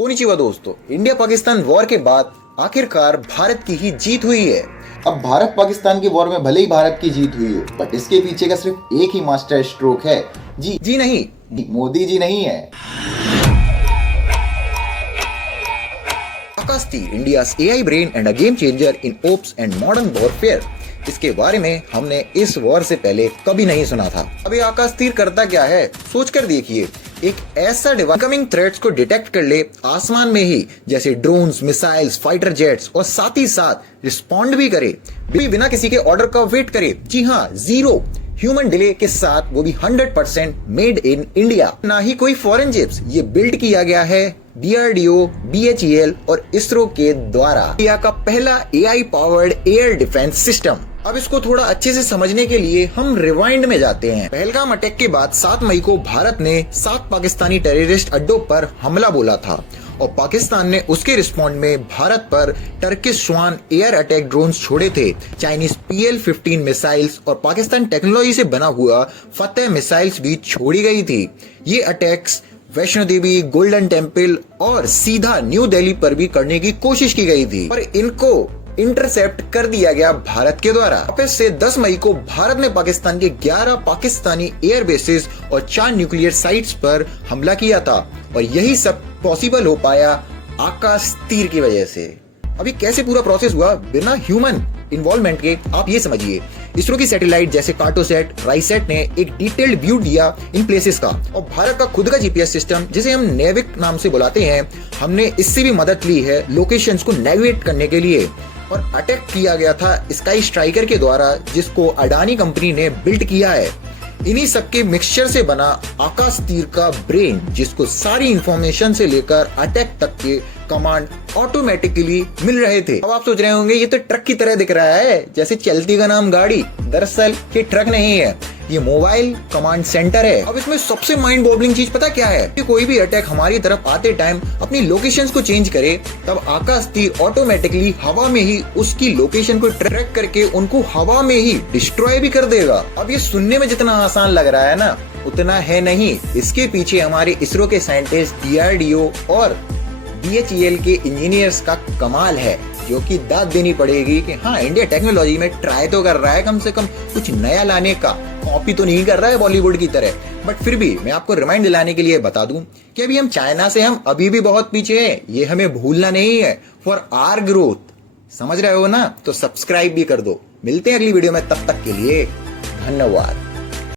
Konnichiwa दोस्तों, India Pakistan war के बाद आखिरकार भारत की ही जीत हुई है। अब भारत पाकिस्तान की वॉर में भले ही भारत की जीत हुई हो, बट इसके पीछे का सिर्फ एक ही मास्टर स्ट्रोक है। जी नहीं, मोदी जी नहीं है। Akash Teer, India's AI brain and a game changer in ops and modern warfare. इसके बारे में हमने इस वॉर से पहले कभी नहीं सुना था। अभी आकाश तीर करता क्या है, सोच कर देखिए। एक ऐसा डिवाइस कमिंग थ्रेट्स को डिटेक्ट कर ले आसमान में ही, जैसे ड्रोन्स, मिसाइल्स, फाइटर जेट्स, और साथ ही साथ रिस्पॉन्ड भी करे बिना किसी के ऑर्डर का वेट करे। जी हाँ, 0 ह्यूमन डिले के साथ, वो भी 100% मेड इन इंडिया। ना ही कोई फॉरेन चिप्स, ये बिल्ड किया गया है DRDO, BHEL और इसरो के द्वारा। इंडिया का पहला AI powered air defence system. अब इसको थोड़ा अच्छे से समझने के लिए हम रिवाइंड में जाते हैं। पहलगाम अटैक के बाद 7 मई को भारत ने 7 पाकिस्तानी टेररिस्ट अड्डों पर हमला बोला था, और पाकिस्तान ने उसके रिस्पॉन्ड में भारत पर टर्किश स्वान एयर अटैक ड्रोन्स छोड़े थे। चाइनीज PL-15 मिसाइल्स और पाकिस्तान टेक्नोलॉजी से बना हुआ फतेह मिसाइल्स भी छोड़ी गई थी। ये attacks Vaishno Devi, golden temple और सीधा न्यू दिल्ली पर भी करने की कोशिश की गई थी, पर इनको इंटरसेप्ट कर दिया गया भारत के द्वारा। वापस से 10 मई को भारत ने पाकिस्तान के 11 पाकिस्तानी एयर बेसेस और 4 न्यूक्लियर साइट्स पर हमला किया था, और यही सब पॉसिबल हो पाया आकाश तीर की वजह से। अभी कैसे पूरा प्रोसेस हुआ बिना ह्यूमन इन्वॉल्वमेंट के, आप ये समझिए। इसरो की सैटेलाइट जैसे कार्टोसैट, राइसैट ने एक डिटेल्ड व्यू दिया इन प्लेसेस का, और भारत का खुद का GPS सिस्टम जिसे हम नेविक नाम से बुलाते हैं, हमने इससे भी मदद ली है लोकेशंस को नेविगेट करने के लिए। और अटैक किया गया था स्काई स्ट्राइकर के द्वारा, जिसको अडानी कंपनी ने बिल्ड किया है। इन्हीं सबके मिक्सचर से बना आकाश तीर का ब्रेन, जिसको सारी इंफॉर्मेशन से लेकर अटैक तक के कमांड ऑटोमेटिकली मिल रहे थे। अब आप सोच रहे होंगे ये तो ट्रक की तरह दिख रहा है, जैसे चलती का नाम गाड़ी। दरअसल ये ट्रक नहीं है, ये मोबाइल कमांड सेंटर है। अब इसमें सबसे माइंड बॉगलिंग चीज पता क्या है, कि कोई भी अटैक हमारी तरफ आते टाइम अपनी लोकेशंस को चेंज करे, तब आकाश तीर ऑटोमेटिकली हवा में ही उसकी लोकेशन को ट्रैक करके उनको हवा में ही डिस्ट्रॉय भी कर देगा। अब ये सुनने में जितना आसान लग रहा है ना, उतना है नहीं। इसके पीछे हमारे इसरो के साइंटिस्ट, DRDO और BHEL के इंजीनियर्स का कमाल है, जो कि दाद देनी पड़ेगी कि हाँ, इंडिया टेक्नोलॉजी में ट्राई तो कर रहा है कम से कम कुछ नया लाने का, कॉपी तो नहीं कर रहा है बॉलीवुड की तरह। बट फिर भी मैं आपको रिमाइंड दिलाने के लिए बता दूं कि अभी हम चाइना से हम अभी भी बहुत पीछे हैं, ये हमें भूलना नहीं है। फॉर आवर ग्रोथ, समझ रहे हो ना, तो सब्सक्राइब भी कर दो। मिलते हैं अगली वीडियो में, तब तक के लिए धन्यवाद।